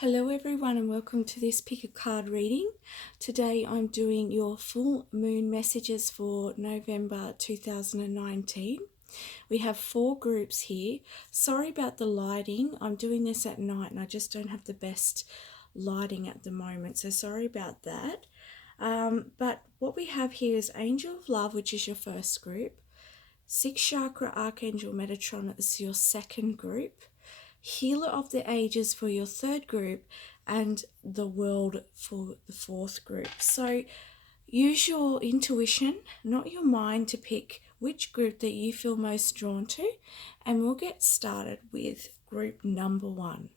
Hello everyone and welcome to this pick a card reading. Today I'm doing your full moon messages for November 2019. We have 4 groups here. Sorry about the lighting. I'm doing this at night and I just don't have the best lighting at the moment, so sorry about that. But what we have here is Angel of Love, which is your first group. 6 Chakra Archangel Metatron is your second group. Healer of the Ages for your third group, and the World for the fourth group. So use your intuition, not your mind, to pick which group that you feel most drawn to, and we'll get started with group number 1.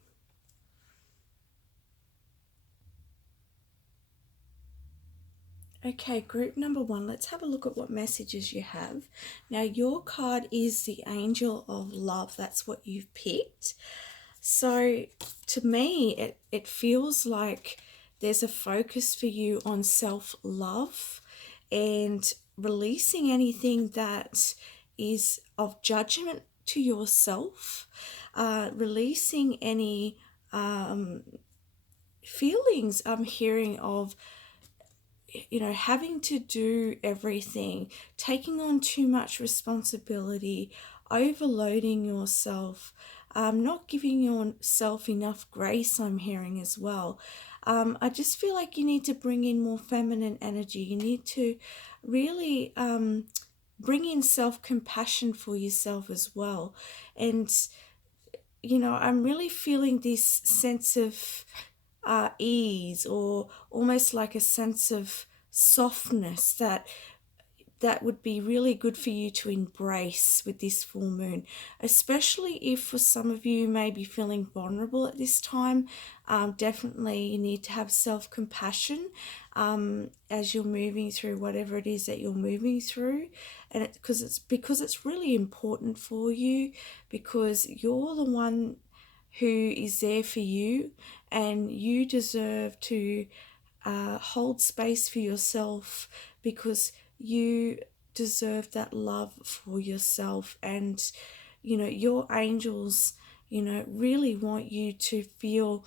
Okay, group number 1, let's have a look at what messages you have. Now, your card is the Angel of Love. That's what you've picked. So to me, it feels like there's a focus for you on self-love and releasing anything that is of judgment to yourself, releasing any feelings I'm hearing of, having to do everything, taking on too much responsibility, overloading yourself, not giving yourself enough grace, I'm hearing as well. I just feel like you need to bring in more feminine energy. You need to really bring in self-compassion for yourself as well. And, I'm really feeling this sense of ease, or almost like a sense of softness that would be really good for you to embrace with this full moon, especially if for some of you may be feeling vulnerable at this time. Definitely you need to have self-compassion as you're moving through whatever it is that you're moving through, and because it's really important for you, because you're the one who is there for you, and you deserve to hold space for yourself, because you deserve that love for yourself. And your angels really want you to feel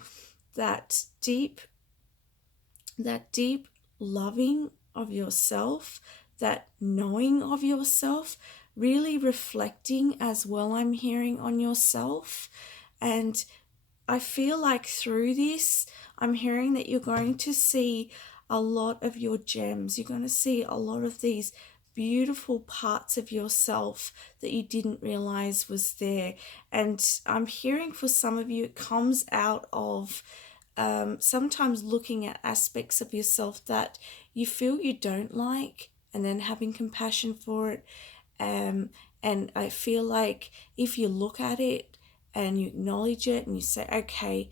that deep loving of yourself, that knowing of yourself, really reflecting as well, I'm hearing, on yourself. And I feel like through this, I'm hearing that you're going to see a lot of your gems. You're going to see a lot of these beautiful parts of yourself that you didn't realize was there. And I'm hearing for some of you, it comes out of sometimes looking at aspects of yourself that you feel you don't like, and then having compassion for it. And I feel like if you look at it and you acknowledge it and you say, okay,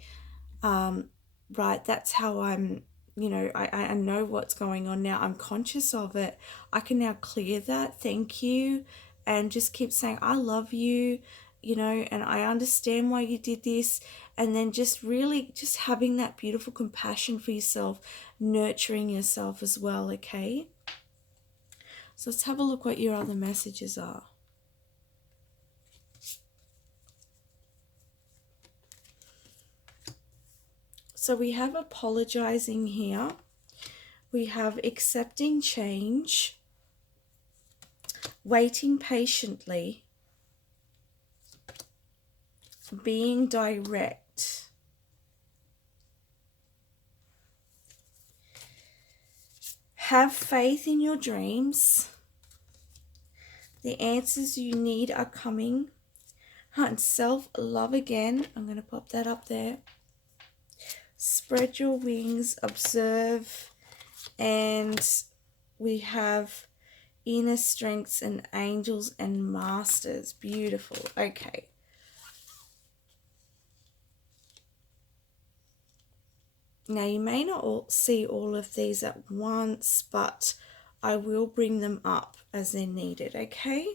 right, that's how I'm, I know what's going on now. I'm conscious of it. I can now clear that. Thank you. And just keep saying, I love you, and I understand why you did this. And then just really just having that beautiful compassion for yourself, nurturing yourself as well, okay? So let's have a look what your other messages are. So we have apologizing here. We have accepting change, waiting patiently, being direct, have faith in your dreams, the answers you need are coming, and self-love again. I'm going to pop that up there. Spread your wings, observe, and we have inner strengths and angels and masters. Beautiful. Okay. Now, you may not see all of these at once, but I will bring them up as they're needed, okay?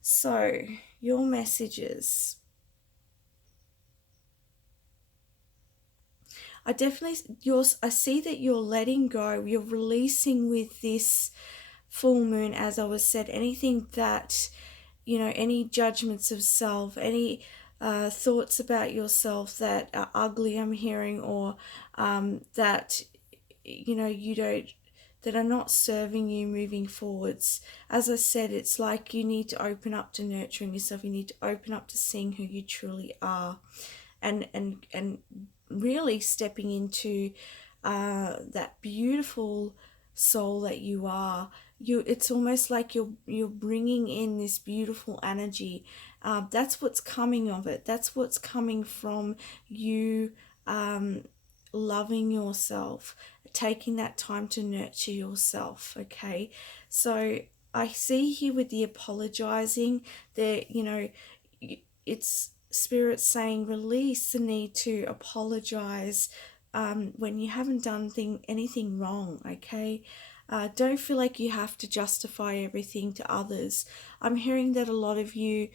So, your messages. I see that you're letting go, you're releasing with this full moon, as I was said, anything that, any judgments of self, any thoughts about yourself that are ugly, I'm hearing, or that you don't, that are not serving you moving forwards. As I said, it's like you need to open up to nurturing yourself. You need to open up to seeing who you truly are, and really stepping into that beautiful soul that you are. It's almost like you're bringing in this beautiful energy. That's what's coming of it. That's what's coming from you, um, loving yourself, taking that time to nurture yourself. Okay, so I see here with the apologizing that it's spirit saying release the need to apologize when you haven't done anything wrong. Okay, don't feel like you have to justify everything to others. I'm hearing that a lot of you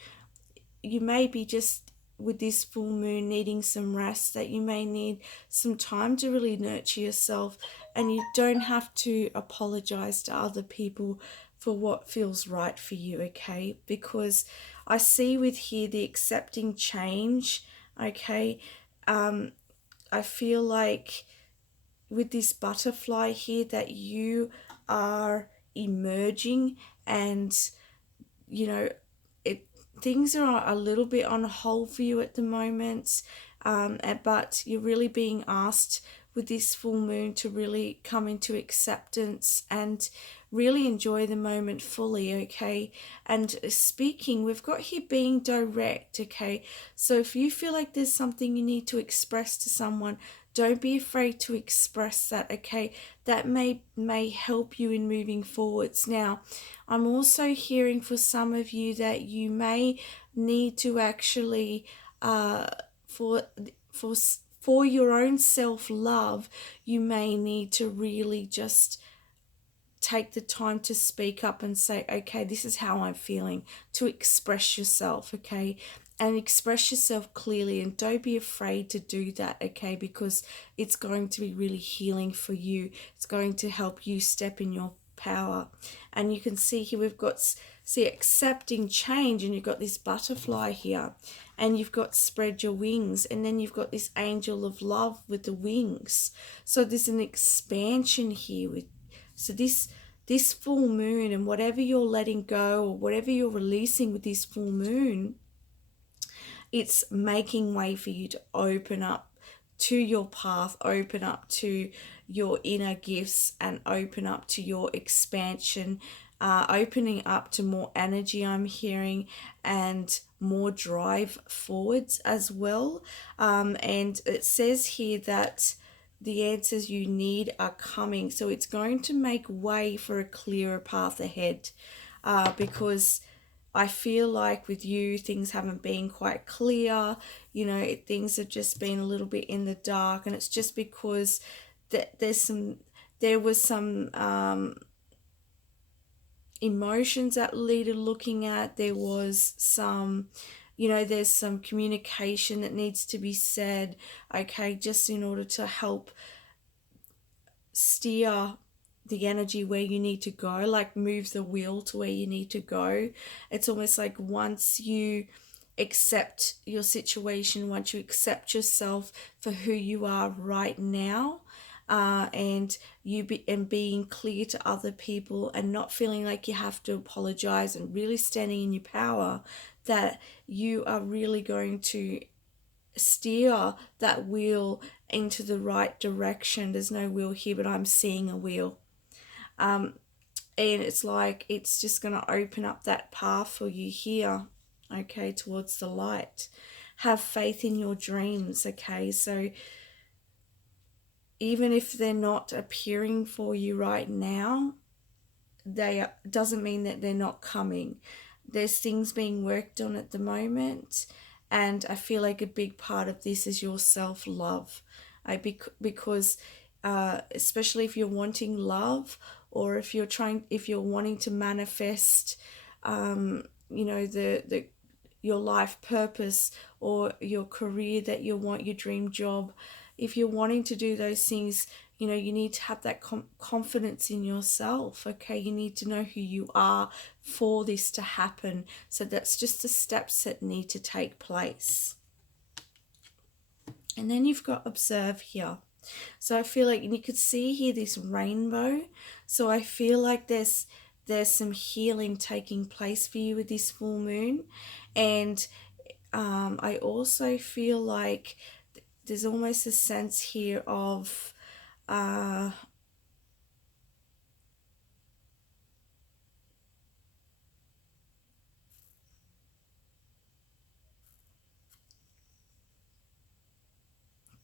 may be just with this full moon needing some rest, that you may need some time to really nurture yourself, and you don't have to apologize to other people for what feels right for you. Okay, because I see with here the accepting change. Okay, um I feel like with this butterfly here that you are emerging, and you know it things are a little bit on hold for you at the moment, but you're really being asked with this full moon to really come into acceptance and really enjoy the moment fully. Okay, and speaking, we've got here being direct. Okay, so if you feel like there's something you need to express to someone, don't be afraid to express that. Okay, that may help you in moving forwards. Now, I'm also hearing for some of you that you may need to actually for for for your own self-love, you may need to really just take the time to speak up and say, okay, this is how I'm feeling, to express yourself. Okay, and express yourself clearly, and don't be afraid to do that. Okay, because it's going to be really healing for you. It's going to help you step in your power. And you can see here we've got, see, accepting change, and you've got this butterfly here, and you've got spread your wings, and then you've got this angel of love with the wings. So there's an expansion here with, so this full moon, and whatever you're letting go or whatever you're releasing with this full moon, it's making way for you to open up to your path, open up to your inner gifts, and open up to your expansion, opening up to more energy, I'm hearing, and more drive forwards as well. And it says here that the answers you need are coming. So it's going to make way for a clearer path ahead, because I feel like with you, things haven't been quite clear. Things have just been a little bit in the dark, and it's just because there was some emotions that needed looking at. There was some, there's some communication that needs to be said. Okay, just in order to help steer the energy where you need to go, like move the wheel to where you need to go. It's almost like once you accept your situation, once you accept yourself for who you are right now, and and being clear to other people, and not feeling like you have to apologize, and really standing in your power, that you are really going to steer that wheel into the right direction. There's no wheel here, but I'm seeing a wheel. And it's like it's just going to open up that path for you here, okay, towards the light. Have faith in your dreams. Okay, so even if they're not appearing for you right now, doesn't mean that they're not coming. There's things being worked on at the moment, and I feel like a big part of this is your self-love. Because especially if you're wanting love, or if you're wanting to manifest, the your life purpose, or your career that you want, your dream job. If you're wanting to do those things, You know, you need to have that confidence in yourself, okay? You need to know who you are for this to happen. So that's just the steps that need to take place. And then you've got observe here. So I feel like, and you could see here this rainbow. So I feel like there's some healing taking place for you with this full moon. And I also feel like there's almost a sense here of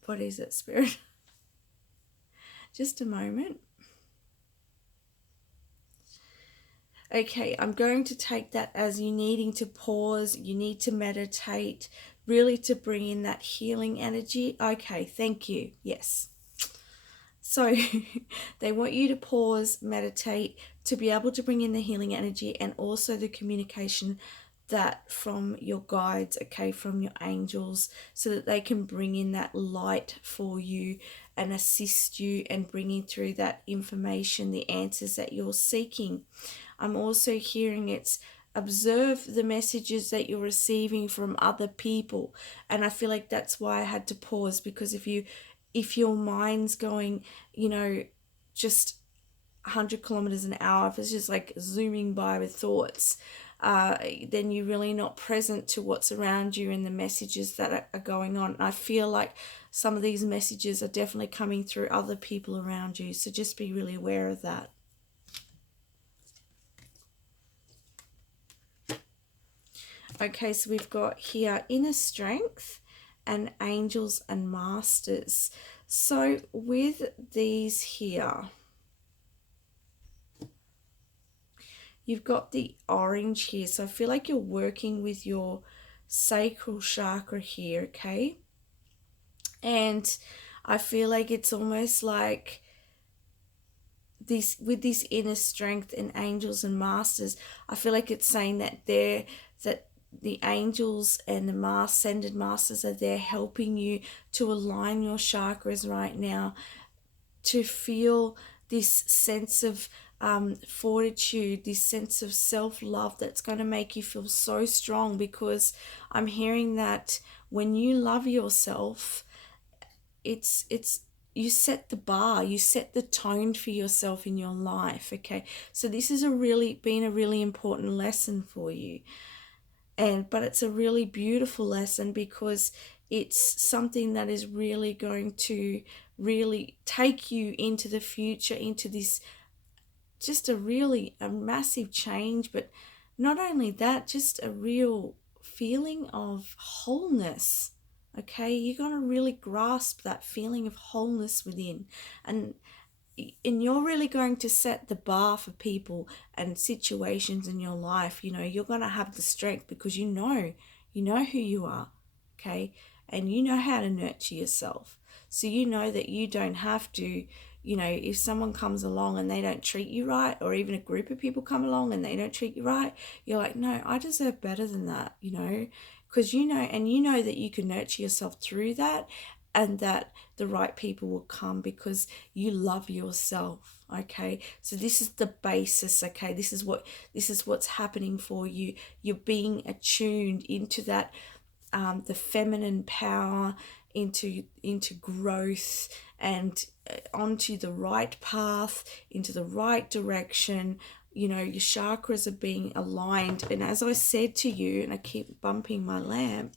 what is it, Spirit? Just a moment. Okay, I'm going to take that as you needing to pause, you need to meditate, really to bring in that healing energy. Okay, thank you. Yes. So they want you to pause, meditate, to be able to bring in the healing energy and also the communication that from your guides, okay, from your angels, so that they can bring in that light for you and assist you and bringing through that information, the answers that you're seeking. I'm also hearing it's observe the messages that you're receiving from other people. And I feel like that's why I had to pause, because if your mind's going, you know, just 100 kilometers an hour, if it's just like zooming by with thoughts, then you're really not present to what's around you and the messages that are going on. And I feel like some of these messages are definitely coming through other people around you. So just be really aware of that. Okay, so we've got here inner strength and angels and masters. So with these here, you've got the orange here. So I feel like you're working with your sacral chakra here, okay? And I feel like it's almost like this, with this inner strength and angels and masters, I feel like it's saying that the angels and the ascended masters are there helping you to align your chakras right now, to feel this sense of fortitude, this sense of self-love that's going to make you feel so strong, because I'm hearing that when you love yourself, it's you set the bar, you set the tone for yourself in your life, okay? So this has been a really important lesson for you. But it's a really beautiful lesson, because it's something that is really going to really take you into the future, into this, just a massive change. But not only that, just a real feeling of wholeness. Okay, you're going to really grasp that feeling of wholeness within, and you're really going to set the bar for people and situations in your life. You know, you're going to have the strength, because you know who you are, okay? And you know how to nurture yourself. So you know that you don't have to, you know, if someone comes along and they don't treat you right, or even a group of people come along and they don't treat you right, you're like, no, I deserve better than that, you know? Because you know that you can nurture yourself through that, and that the right people will come because you love yourself. Okay, so this is the basis. Okay, this is what's happening for you. You're being attuned into that, the feminine power, into growth, and onto the right path, into the right direction. You know, your chakras are being aligned, and as I said to you, and I keep bumping my lamp,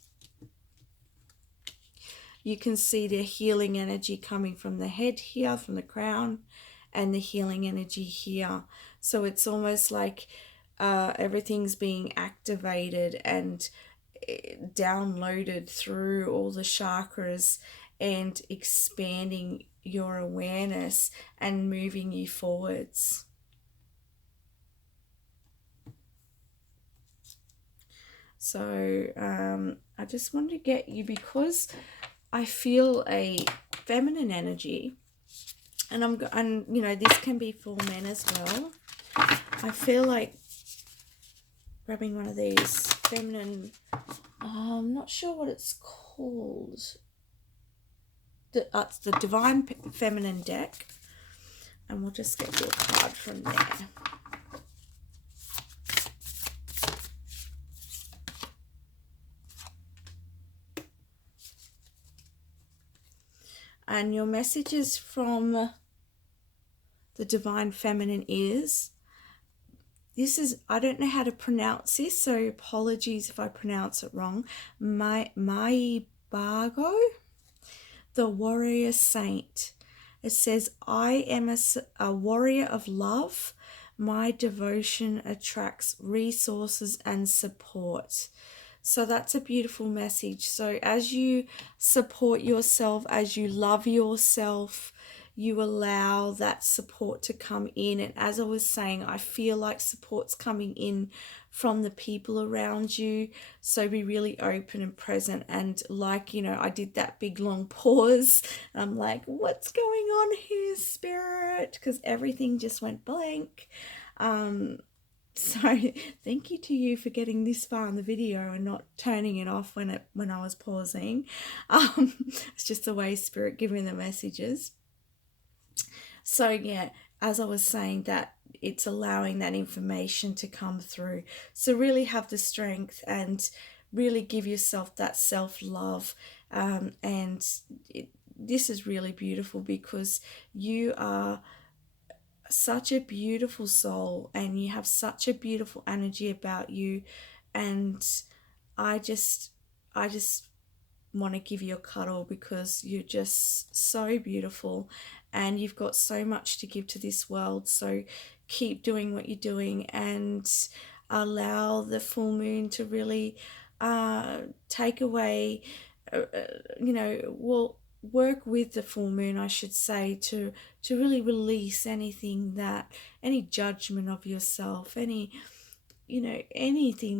you can see the healing energy coming from the head here, from the crown, and the healing energy here. So it's almost like everything's being activated and downloaded through all the chakras, and expanding your awareness and moving you forwards. So I just want to get you, because I feel a feminine energy, and you know, this can be for men as well. I feel like grabbing one of these feminine, I'm not sure what it's called. it's the Divine Feminine deck, and we'll just get you a card from there. And your messages from the Divine Feminine is, this is, I don't know how to pronounce this, so apologies if I pronounce it wrong. Maibago, the Warrior Saint. It says, I am a warrior of love. My devotion attracts resources and support. So that's a beautiful message. So as you support yourself, as you love yourself, you allow that support to come in. And as I was saying, I feel like support's coming in from the people around you. So be really open and present. And like, you know, I did that big long pause. I'm like, what's going on here, Spirit? Because everything just went blank. So thank you to you for getting this far in the video and not turning it off when I was pausing. It's just the way Spirit giving me the messages. So yeah, as I was saying, that it's allowing that information to come through. So really have the strength and really give yourself that self-love. This is really beautiful because you are such a beautiful soul and you have such a beautiful energy about you, and I just want to give you a cuddle because you're just so beautiful and you've got so much to give to this world. So keep doing what you're doing and allow the full moon to really take away, work with the full moon, I should say, to really release anything any judgment of yourself, anything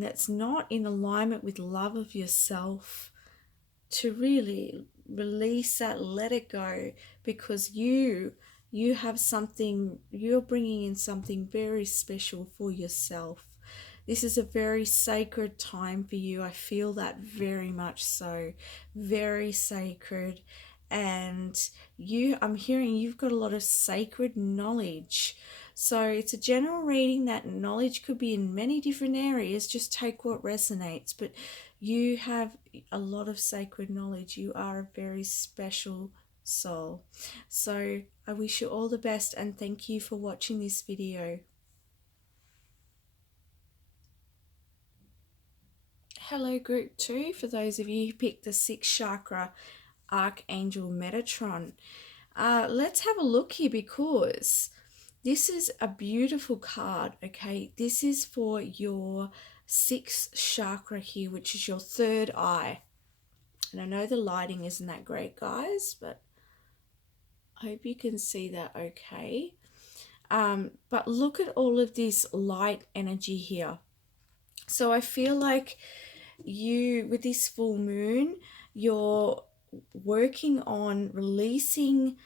that's not in alignment with love of yourself, to really release that, let it go, because you have something, you're bringing in something very special for yourself. This is a very sacred time for you. I feel that very much so. Very sacred. And I'm hearing you've got a lot of sacred knowledge. So it's a general reading. That knowledge could be in many different areas. Just take what resonates. But you have a lot of sacred knowledge. You are a very special soul. So I wish you all the best and thank you for watching this video. Hello group 2, for those of you who picked the 6th chakra Archangel Metatron. Let's have a look here because this is a beautiful card, okay? This is for your 6th chakra here, which is your 3rd eye. And I know the lighting isn't that great, guys, but I hope you can see that okay. But look at all of this light energy here. So I feel like you, with this full moon, you're working on releasing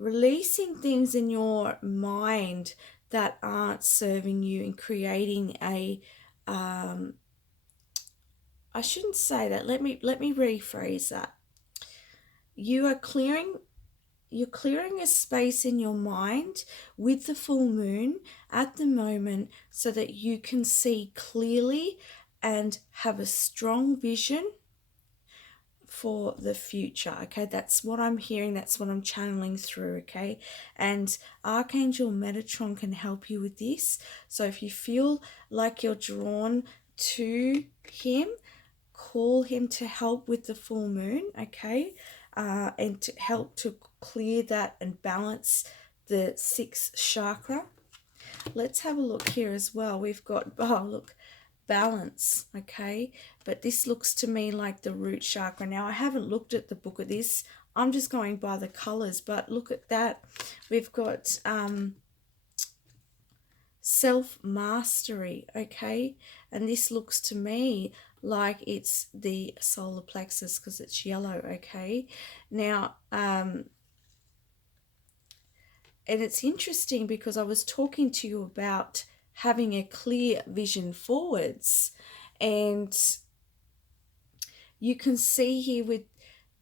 things in your mind that aren't serving you, and creating a I shouldn't say that. Let me rephrase that. You're clearing a space in your mind with the full moon at the moment so that you can see clearly and have a strong vision for the future. Okay, that's what I'm hearing, that's what I'm channeling through. Okay, and Archangel Metatron can help you with this. So if you feel like you're drawn to him, call him to help with the full moon. Okay, and to help to clear that and balance the 6th chakra. Let's have a look here as well. We've got, oh look, balance. Okay, but this looks to me like the root chakra. Now I haven't looked at the book of this, I'm just going by the colors, but look at that. We've got self-mastery. Okay, and this looks to me like it's the solar plexus because it's yellow. Okay, now and it's interesting because I was talking to you about having a clear vision forwards, and you can see here with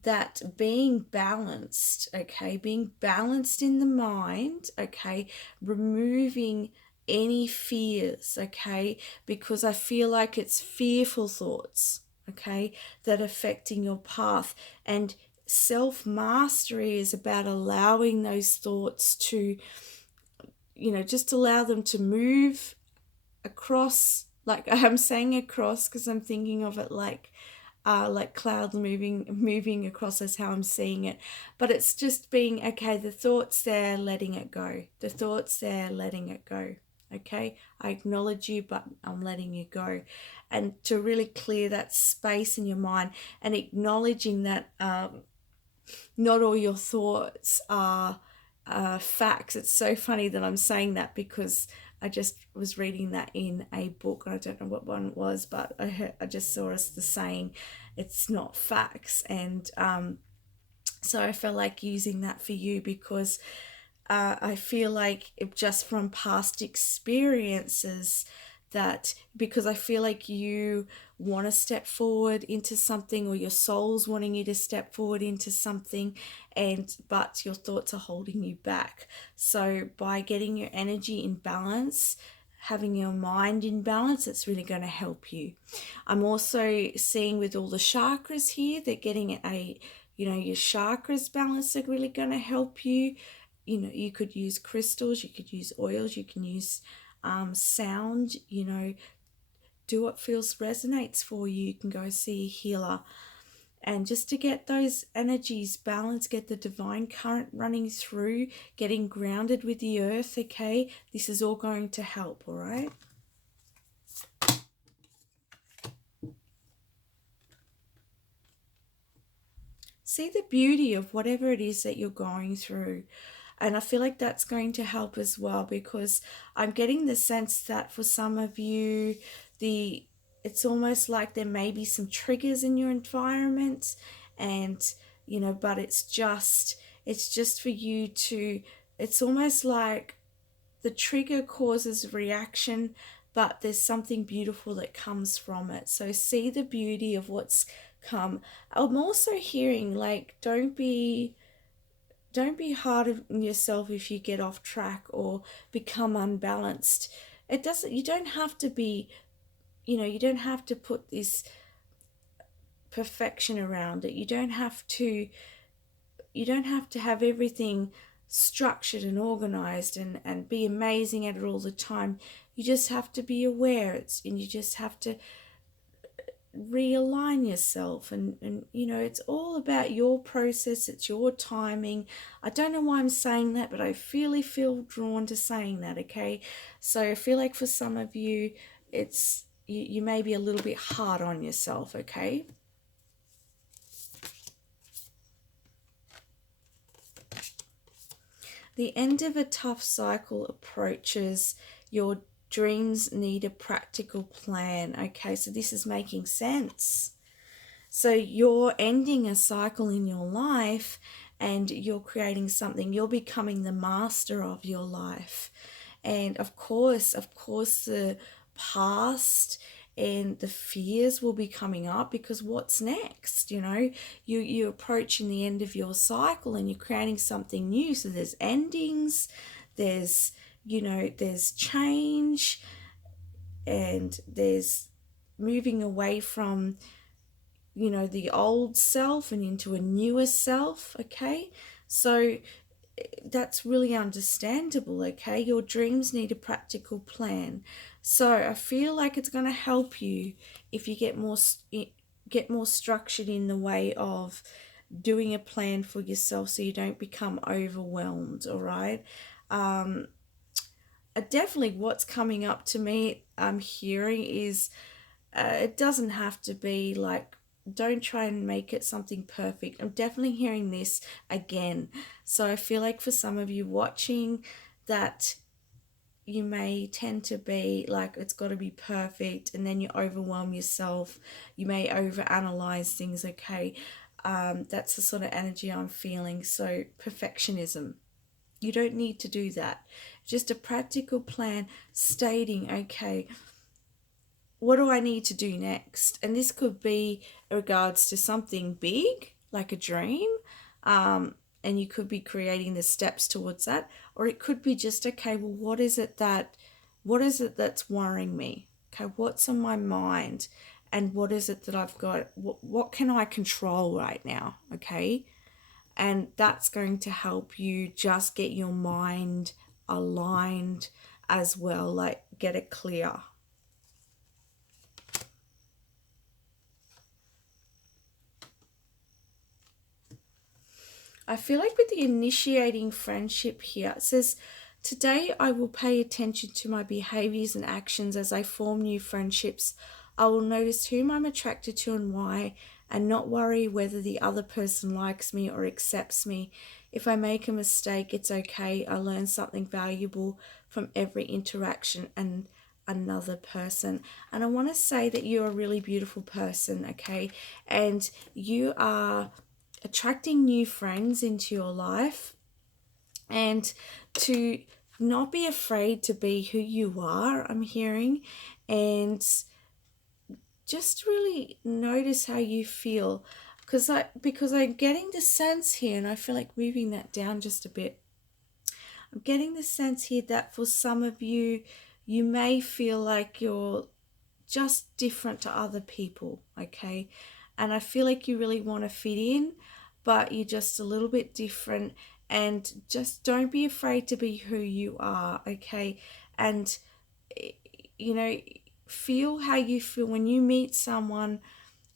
that being balanced, okay, being balanced in the mind, okay, removing any fears, okay, because I feel like it's fearful thoughts, okay, that are affecting your path. And self mastery is about allowing those thoughts to, just allow them to move across. Like, I'm saying across because I'm thinking of it like clouds moving across. That's how I'm seeing it. But it's just being, okay, the thoughts there, letting it go. The thoughts there, letting it go. Okay, I acknowledge you, but I'm letting you go. And to really clear that space in your mind, and acknowledging that not all your thoughts are facts. It's so funny that I'm saying that, because I just was reading that in a book. I don't know what one it was, but I just saw us the saying, it's not facts. And so I felt like using that for you, because I feel like just from past experiences, that because I feel like you want to step forward into something, or your soul's wanting you to step forward into something, and but your thoughts are holding you back. So by getting your energy in balance, having your mind in balance, it's really going to help you. I'm also seeing with all the chakras here that getting your chakras balanced are really going to help you. You could use crystals, you could use oils, you can use sound. Do what feels resonates for you. You can go see a healer, and just to get those energies balanced, get the divine current running through, getting grounded with the earth. Okay, this is all going to help. All right. See the beauty of whatever it is that you're going through. And I feel like that's going to help as well, because I'm getting the sense that for some of you, it's almost like there may be some triggers in your environment, and but it's just for you to, it's almost like the trigger causes reaction, but there's something beautiful that comes from it. So see the beauty of what's come. I'm also hearing, like, don't be hard on yourself if you get off track or become unbalanced. You don't have to be, you don't have to put this perfection around it. You don't have to have everything structured and organized and be amazing at it all the time. You just have to be aware. And you just have to realign yourself, and it's all about your process. It's your timing. I don't know why I'm saying that, but I really feel drawn to saying that. Okay, so I feel like for some of you, you may be a little bit hard on yourself. Okay. The end of a tough cycle approaches. Your dreams need a practical plan. Okay, so this is making sense. So you're ending a cycle in your life, and you're creating something. You're becoming the master of your life. And of course, the past and the fears will be coming up, because what's next? You're approaching the end of your cycle, and you're creating something new. So there's endings, there's change, and there's moving away from the old self and into a newer self. Okay, so that's really understandable. Okay, your dreams need a practical plan. So I feel like it's going to help you if you get more structured in the way of doing a plan for yourself, so you don't become overwhelmed. All right. Definitely what's coming up to me, I'm hearing, is it doesn't have to be like, don't try and make it something perfect. I'm definitely hearing this again. So I feel like for some of you watching, that you may tend to be like, it's got to be perfect, and then you overwhelm yourself. You may overanalyze things. Okay, that's the sort of energy I'm feeling. So perfectionism, you don't need to do that. Just a practical plan stating, okay, what do I need to do next? And this could be in regards to something big, like a dream, and you could be creating the steps towards that, or it could be just, okay, well, what is it that's worrying me? Okay, what's on my mind, and what is it that I've got? What can I control right now? Okay, and that's going to help you just get your mind aligned as well, like get it clear. I feel like with the initiating friendship here, it says, today I will pay attention to my behaviors and actions as I form new friendships. I will notice whom I'm attracted to and why, and not worry whether the other person likes me or accepts me. If I make a mistake, it's okay. I learn something valuable from every interaction and another person. And I want to say that you're a really beautiful person, okay? And you are attracting new friends into your life, and to not be afraid to be who you are, I'm hearing, and just really notice how you feel, because I'm getting the sense here, and I feel like moving that down just a bit. I'm getting the sense here that for some of you, you may feel like you're just different to other people, okay? And I feel like you really want to fit in, but you're just a little bit different. And just don't be afraid to be who you are, okay? And, you know, feel how you feel when you meet someone.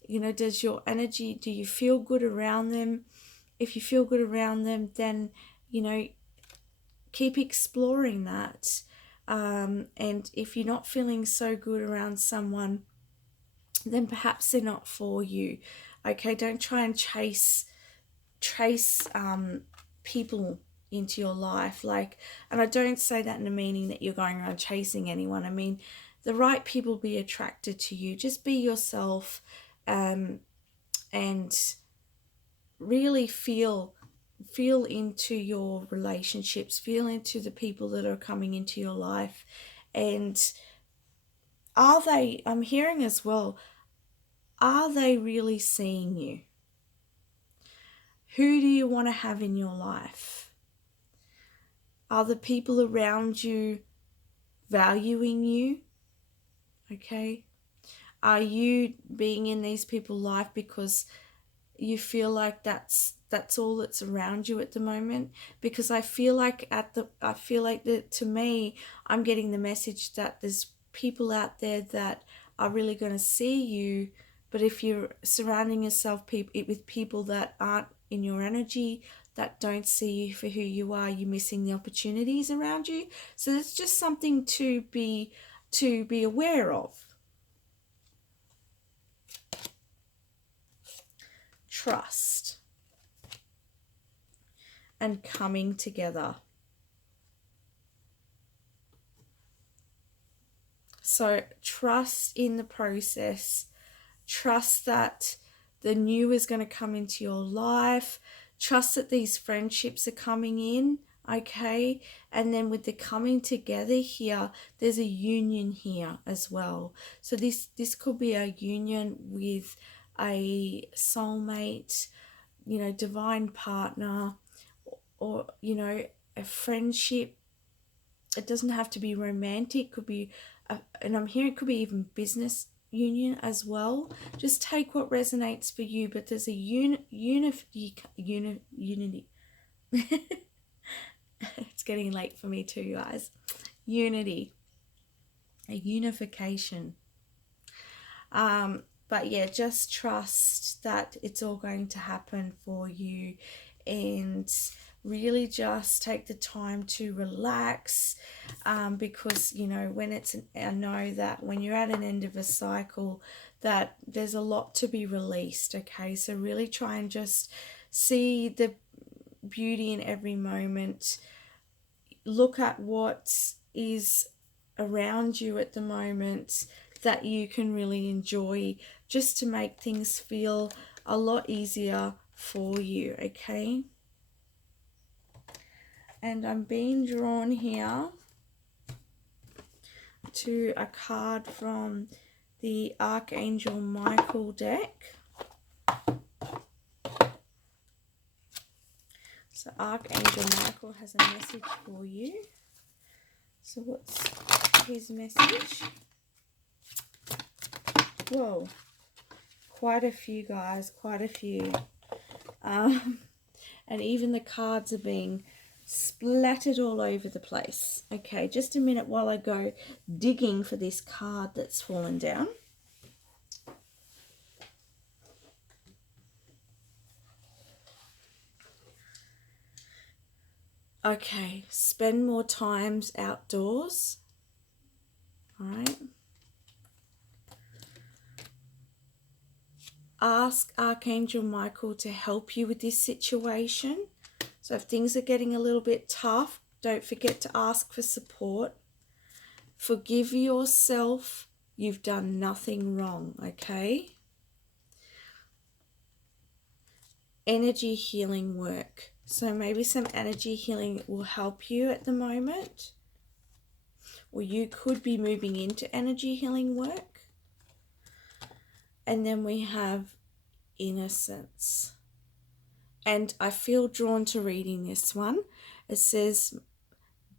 You know, does your energy, do you feel good around them? If you feel good around them, then, you know, keep exploring that. And if you're not feeling so good around someone, then perhaps they're not for you. Okay, don't try and trace people into your life. Like, and I don't say that in a meaning that you're going around chasing anyone. I mean, the right people will be attracted to you. Just be yourself, and really feel into your relationships, feel into the people that are coming into your life. And are they, I'm hearing as well, are they really seeing you? Who do you want to have in your life? Are the people around you valuing you? Okay. Are you being in these people's life because you feel like that's all that's around you at the moment? Because I feel like that, to me, I'm getting the message that there's people out there that are really going to see you, but if you're surrounding yourself with people that aren't in your energy, that don't see you for who you are, you're missing the opportunities around you. So it's just something to be aware of. Trust and coming together. So trust in the process. Trust that the new is going to come into your life. Trust that these friendships are coming in, okay? And then with the coming together here, there's a union here as well. So this could be a union with a soulmate, you know, divine partner, or, you know, a friendship. It doesn't have to be romantic. It could be, and I'm hearing it could be even business union as well. Just take what resonates for you, but there's a unity. It's getting late for me too, guys. Unity, a unification. But yeah, just trust that it's all going to happen for you, and really just take the time to relax, because, you know, I know that when you're at an end of a cycle, that there's a lot to be released, okay? So really try and just see the beauty in every moment. Look at what is around you at the moment that you can really enjoy, just to make things feel a lot easier for you, okay? And I'm being drawn here to a card from the Archangel Michael deck. So Archangel Michael has a message for you. So what's his message? Whoa, quite a few, guys, quite a few. And even the cards are being splattered all over the place. Okay, just a minute while I go digging for this card that's fallen down. Okay, spend more times outdoors. All right. Ask Archangel Michael to help you with this situation. So if things are getting a little bit tough, don't forget to ask for support. Forgive yourself. You've done nothing wrong, okay? Energy healing work. So maybe some energy healing will help you at the moment. Or you could be moving into energy healing work. And then we have innocence. And I feel drawn to reading this one. It says,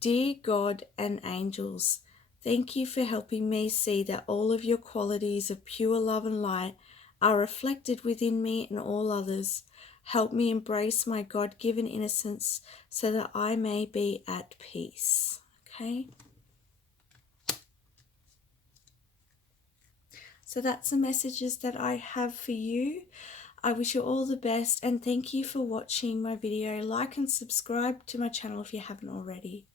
"Dear God and angels, thank you for helping me see that all of your qualities of pure love and light are reflected within me and all others. Help me embrace my God-given innocence so that I may be at peace." Okay? So that's the messages that I have for you. I wish you all the best and thank you for watching my video. Like and subscribe to my channel if you haven't already.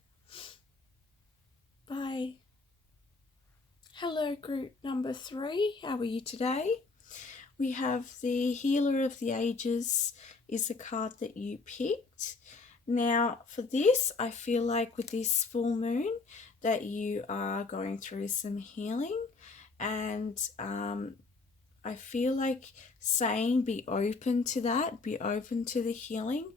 Bye. Hello, group number 3. How are you today? We have the Healer of the Ages is the card that you picked. Now, for this, I feel like with this full moon that you are going through some healing, and I feel like saying be open to that, be open to the healing,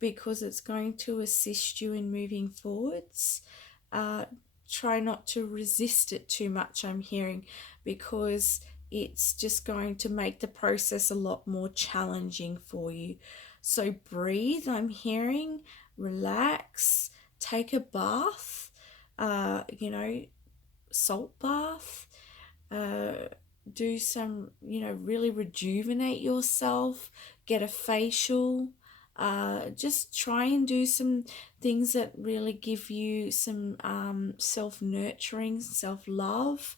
because it's going to assist you in moving forwards. Try not to resist it too much, I'm hearing, because it's just going to make the process a lot more challenging for you. So breathe, I'm hearing, relax, take a bath, salt bath, do some, really rejuvenate yourself, get a facial, just try and do some things that really give you some self-nurturing, self-love,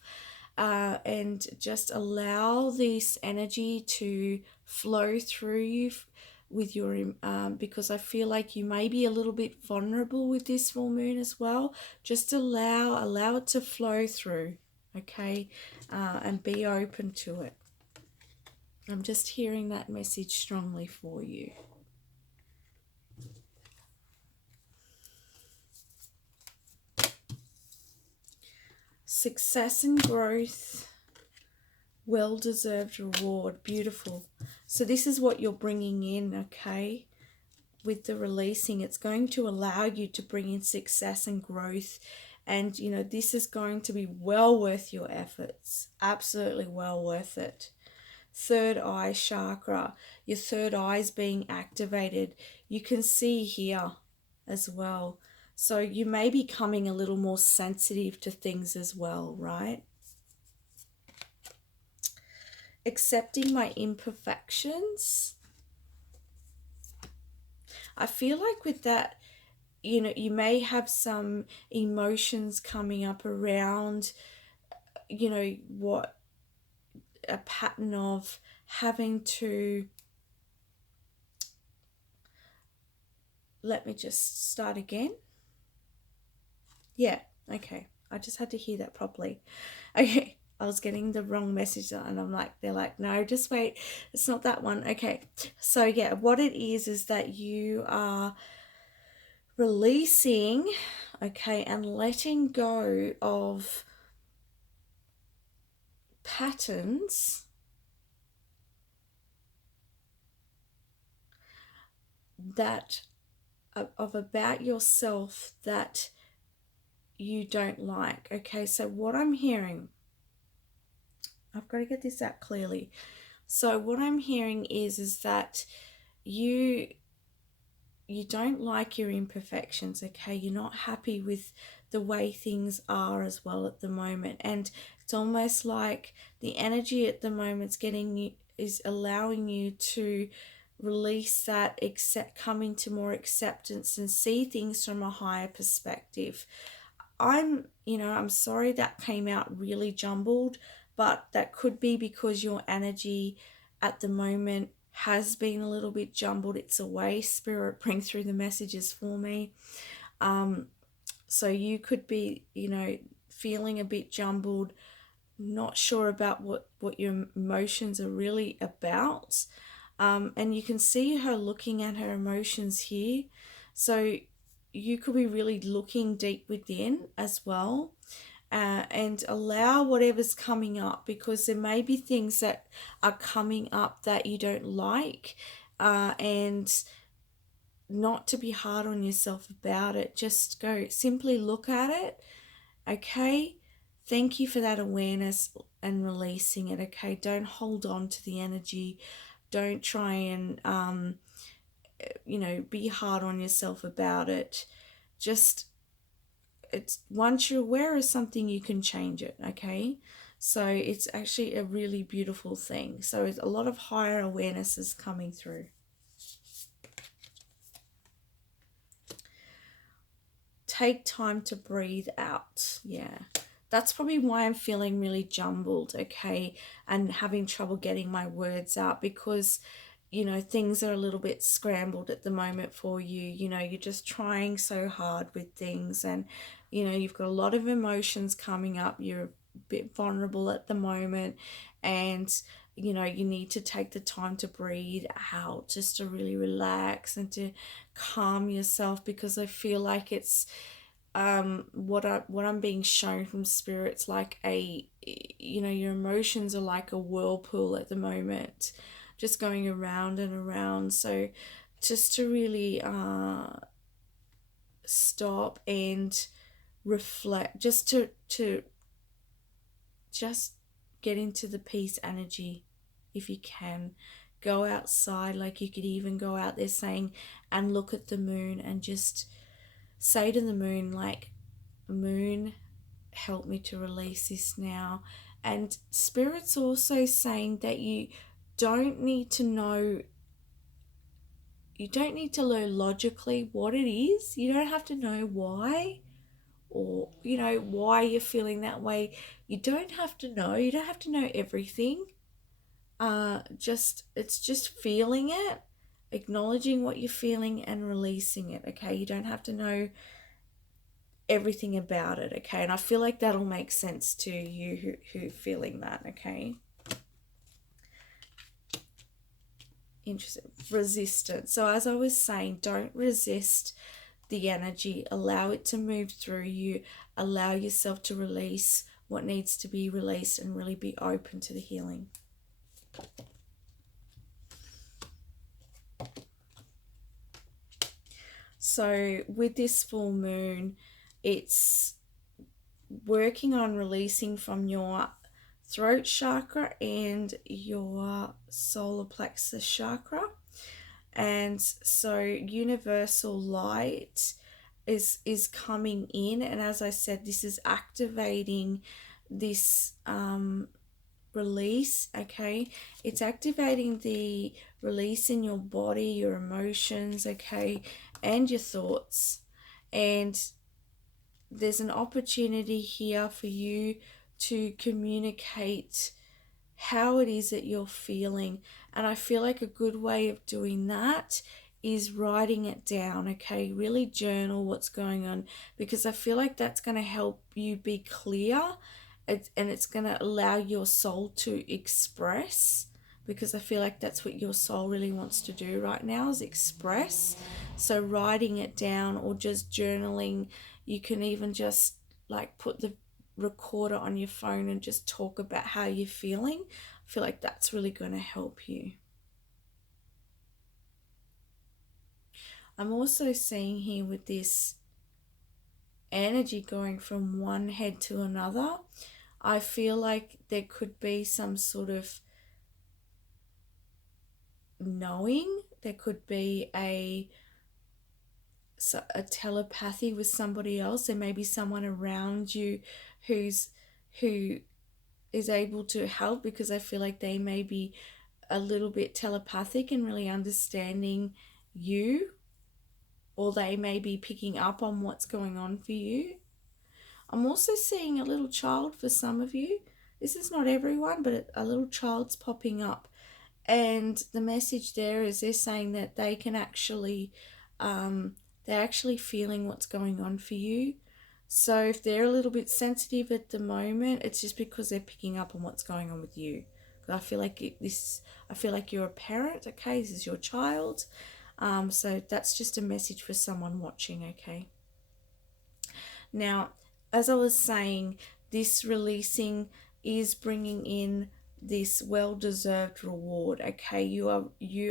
and just allow this energy to flow through you with your because I feel like you may be a little bit vulnerable with this full moon as well. Just allow it to flow through, okay, and be open to it. I'm just hearing that message strongly for you. Success and growth, well-deserved reward. Beautiful. So this is what you're bringing in, okay? With the releasing, it's going to allow you to bring in success and growth. And, this is going to be well worth your efforts. Absolutely well worth it. Third eye chakra. Your third eye is being activated. You can see here as well. So you may be becoming a little more sensitive to things as well, right? Accepting my imperfections. I feel like with that, you may have some emotions coming up around, what a pattern of having to, let me just start again. Yeah, okay. I just had to hear that properly. Okay, I was getting the wrong message and they're like, no, just wait. It's not that one. Okay, so yeah, what it is that you are releasing, okay, and letting go of patterns that of about yourself that you don't like. Okay, so what I'm hearing, I've got to get this out clearly. So what I'm hearing is that you you don't like your imperfections, okay? You're not happy with the way things are as well at the moment. And it's almost like the energy at the moment's getting you, is allowing you to release that, accept, come into more acceptance and see things from a higher perspective. I'm sorry that came out really jumbled, but that could be because your energy at the moment has been a little bit jumbled. It's a way Spirit bring through the messages for me. Um, so you could be, feeling a bit jumbled, not sure about what your emotions are really about. And you can see her looking at her emotions here. So you could be really looking deep within as well, and allow whatever's coming up, because there may be things that are coming up that you don't like, and not to be hard on yourself about it. Just go simply look at it, okay? Thank you for that awareness and releasing it, okay? Don't hold on to the energy. Don't try and, be hard on yourself about it. Just, it's once you're aware of something, you can change it, okay? So it's actually a really beautiful thing. So it's a lot of higher awareness is coming through. Take time to breathe out. Yeah. That's probably why I'm feeling really jumbled, okay, and having trouble getting my words out, because things are a little bit scrambled at the moment for you. You're just trying so hard with things, and you've got a lot of emotions coming up. You're a bit vulnerable at the moment, and you need to take the time to breathe out, just to really relax and to calm yourself, because I feel like it's what I'm being shown from Spirit's like your emotions are like a whirlpool at the moment, just going around and around. So just to really stop and reflect, just to just get into the peace energy. If you can go outside, like you could even go out there saying and look at the moon and just say to the moon, like, moon, help me to release this now. And Spirit's also saying that don't need to know you don't need to know logically what it is. You don't have to know why, or why you're feeling that way. You don't have to know. You don't have to know everything. It's just feeling it, acknowledging what you're feeling and releasing it, okay? You don't have to know everything about it, okay? And I feel like that'll make sense to you who feeling that, okay? Interesting. Resistance. So as I was saying, don't resist the energy. Allow it to move through you. Allow yourself to release what needs to be released and really be open to the healing. So with this full moon, it's working on releasing from your throat chakra and your solar plexus chakra. And so universal light is coming in, and as I said, this is activating this release, okay? It's activating the release in your body, your emotions, okay, and your thoughts. And there's an opportunity here for you to communicate how it is that you're feeling. And I feel like a good way of doing that is writing it down, okay? Really journal what's going on, because I feel like that's going to help you be clear, and it's going to allow your soul to express, because I feel like that's what your soul really wants to do right now, is express. So writing it down or just journaling, you can even just like put the recorder on your phone and just talk about how you're feeling. I feel like that's really going to help you. I'm also seeing here with this energy going from one head to another, I feel like there could be some sort of knowing. There could be a a telepathy with somebody else. There may be someone around you who is able to help, because I feel like they may be a little bit telepathic and really understanding you, or they may be picking up on what's going on for you. I'm also seeing a little child for some of you. This is not everyone, but a little child's popping up. And the message there is they're saying that they can actually, they're actually feeling what's going on for you. So if they're a little bit sensitive at the moment, it's just because they're picking up on what's going on with you. I feel like I feel like you're a parent, okay? This is your child. So that's just a message for someone watching, okay? Now, as I was saying, this releasing is bringing in this well-deserved reward, okay? You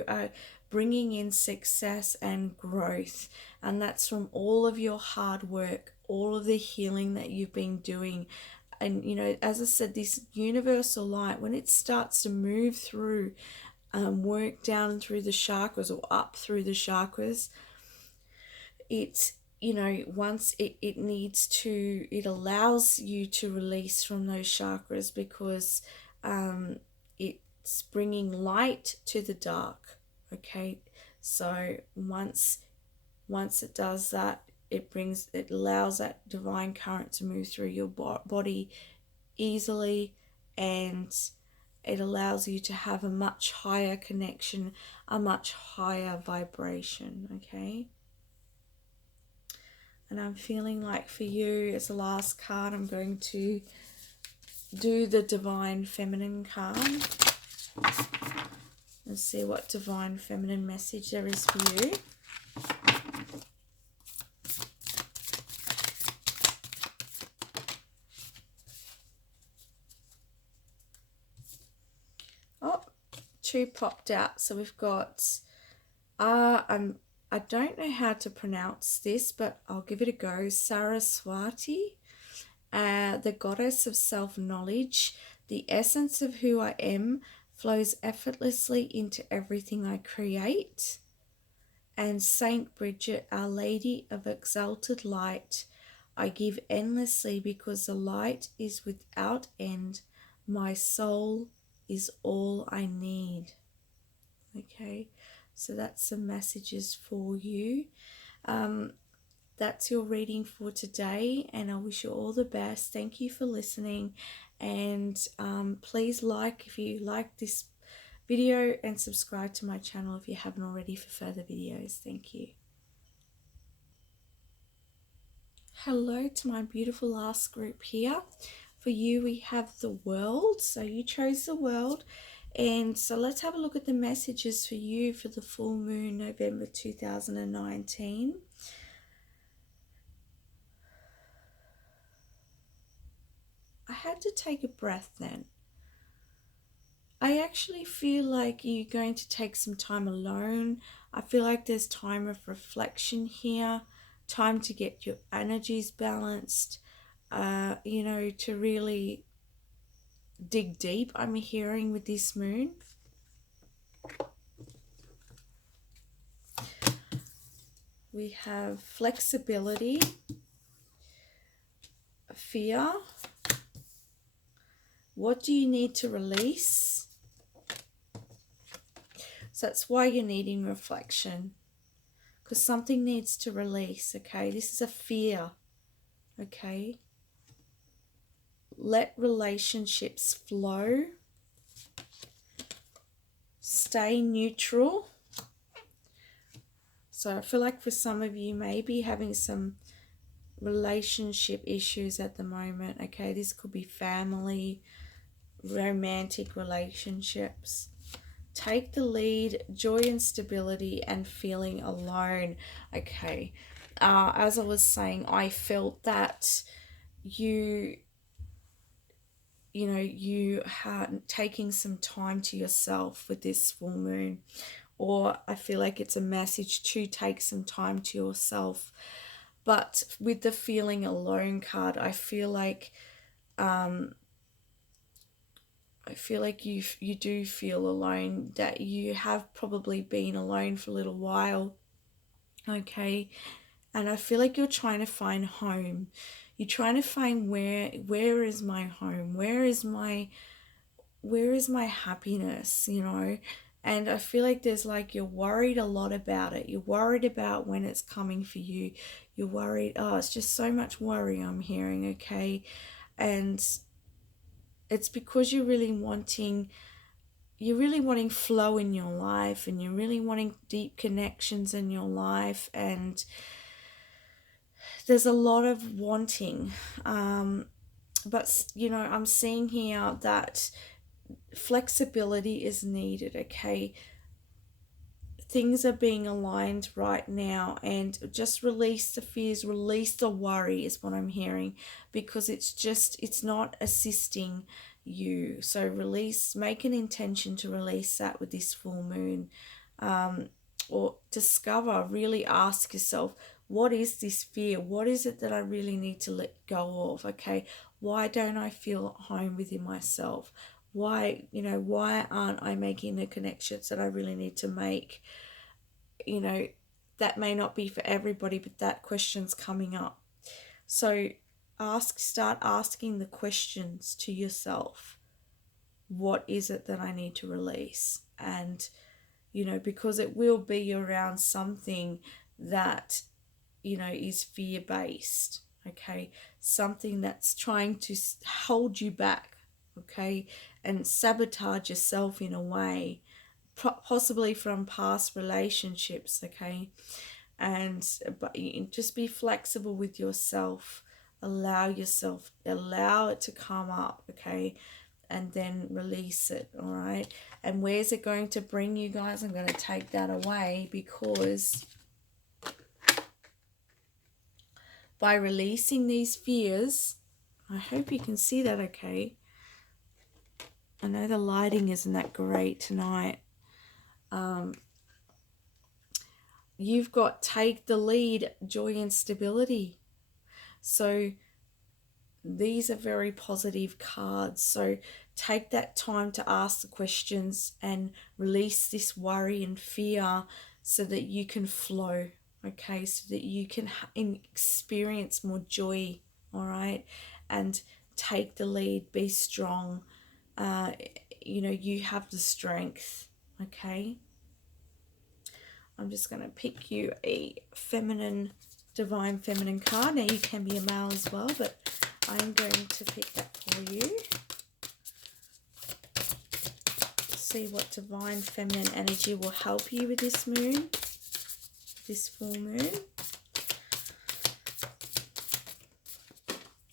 are bringing in success and growth, and that's from all of your hard work, all of the healing that you've been doing. And as I said, this universal light, when it starts to move through, work down through the chakras or up through the chakras, it's once it allows you to release from those chakras, because it's bringing light to the dark, okay? So once it does that, it allows that divine current to move through your body easily, and it allows you to have a much higher connection, a much higher vibration, okay? And I'm feeling like for you, as the last card, I'm going to do the Divine Feminine card and see what Divine Feminine message there is for you. Oh, two popped out. So we've got, I don't know how to pronounce this, but I'll give it a go. Saraswati, the goddess of self-knowledge. The essence of who I am flows effortlessly into everything I create. And Saint Bridget, Our Lady of Exalted Light, I give endlessly because the light is without end. My soul is all I need. Okay, so that's some messages for you. That's your reading for today, and I wish you all the best. Thank you for listening, and please if you like this video, and subscribe to my channel if you haven't already for further videos. Thank you. Hello to my beautiful last group here. For you, we have the World. So you chose the World. And so let's have a look at the messages for you for the full moon, November 2019. I had to take a breath then. I actually feel like you're going to take some time alone. I feel like there's time of reflection here, time to get your energies balanced, to really dig deep, I'm hearing with this moon. We have flexibility, fear. What do you need to release? So that's why you're needing reflection, because something needs to release, okay? This is a fear, okay? Let relationships flow. Stay neutral. So I feel like for some of you, may be having some relationship issues at the moment, okay? This could be family, romantic relationships. Take the lead, joy and stability, and feeling alone, okay? As I was saying, I felt that you had taking some time to yourself with this full moon, or I feel like it's a message to take some time to yourself. But with the feeling alone card, I feel like you do feel alone, that you have probably been alone for a little while, okay? And I feel like you're trying to find home. You're trying to find where is my home? Where is my happiness, you know? And I feel like there's like you're worried a lot about it. You're worried about when it's coming for you. You're worried, oh, it's just so much worry I'm hearing, okay? And it's because you're really wanting flow in your life, and you're really wanting deep connections in your life, and there's a lot of wanting. But you know, I'm seeing here that flexibility is needed, okay? Things are being aligned right now, and just release the fears, release the worry is what I'm hearing, because it's not assisting you. So release, make an intention to release that with this full moon. Or discover, really ask yourself, what is this fear? What is it that I really need to let go of? Okay, why don't I feel at home within myself? Why aren't I making the connections that I really need to make? You know, that may not be for everybody, but that question's coming up. So start asking the questions to yourself. What is it that I need to release? And, you know, because it will be around something that, you know, is fear based, okay? Something that's trying to hold you back, okay? And sabotage yourself in a way, possibly from past relationships, okay? And but just be flexible with yourself. Allow it to come up, okay? And then release it, all right? And where's it going to bring you, guys? I'm going to take that away, because by releasing these fears, I hope you can see that, okay? I know the lighting isn't that great tonight. You've got take the lead, joy and stability. So these are very positive cards. So take that time to ask the questions and release this worry and fear so that you can flow, okay? So that you can experience more joy, all right? And take the lead, be strong. You know, you have the strength, okay? I'm just going to pick you a divine feminine card. Now you can be a male as well, but I'm going to pick that for you. See what divine feminine energy will help you with this moon, this full moon.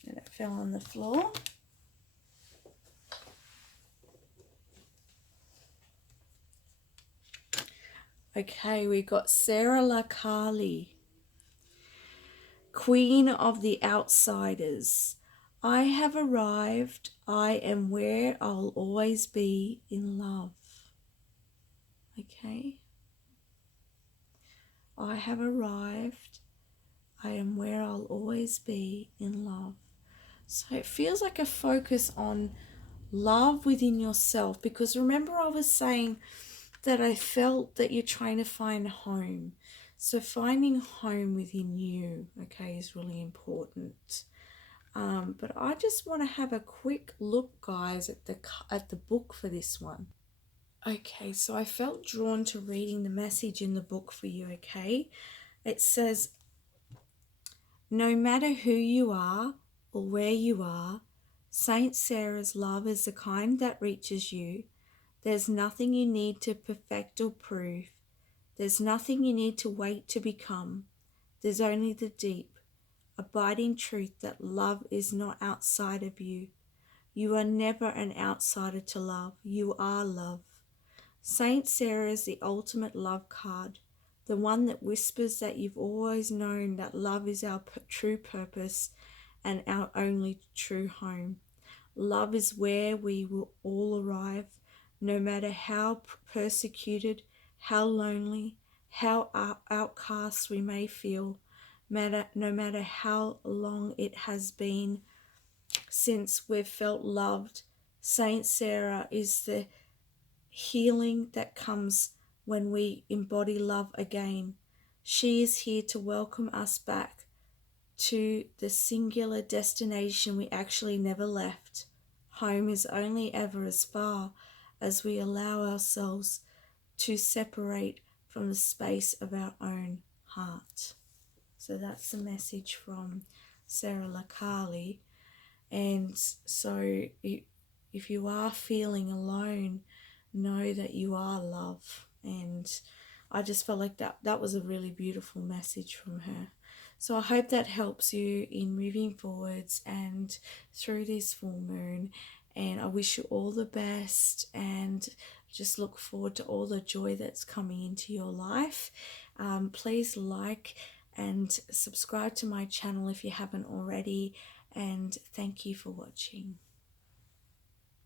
And it fell on the floor. Okay, we got Sarah Lakali, Queen of the Outsiders. I have arrived. I am where I'll always be in love. Okay. I have arrived. I am where I'll always be in love. So it feels like a focus on love within yourself, because remember I was saying that I felt that you're trying to find home. So finding home within you, okay, is really important. But I just want to have a quick look, guys, at the book for this one. Okay, so I felt drawn to reading the message in the book for you, okay? It says, no matter who you are or where you are, Saint Sarah's love is the kind that reaches you. There's nothing you need to perfect or prove. There's nothing you need to wait to become. There's only the deep, abiding truth that love is not outside of you. You are never an outsider to love. You are love. Saint Sarah is the ultimate love card, the one that whispers that you've always known that love is our true purpose and our only true home. Love is where we will all arrive, no matter how persecuted, how lonely, how outcast we may feel, no matter how long it has been since we've felt loved. Saint Sarah is the healing that comes when we embody love again. She is here to welcome us back to the singular destination we actually never left. Home is only ever as far as we allow ourselves to separate from the space of our own heart. So that's the message from Sarah Lakali. And so if you are feeling alone, know that you are love. And I just felt like that was a really beautiful message from her. So I hope that helps you in moving forwards and through this full moon. And I wish you all the best, and just look forward to all the joy that's coming into your life. Please like and subscribe to my channel if you haven't already. And thank you for watching.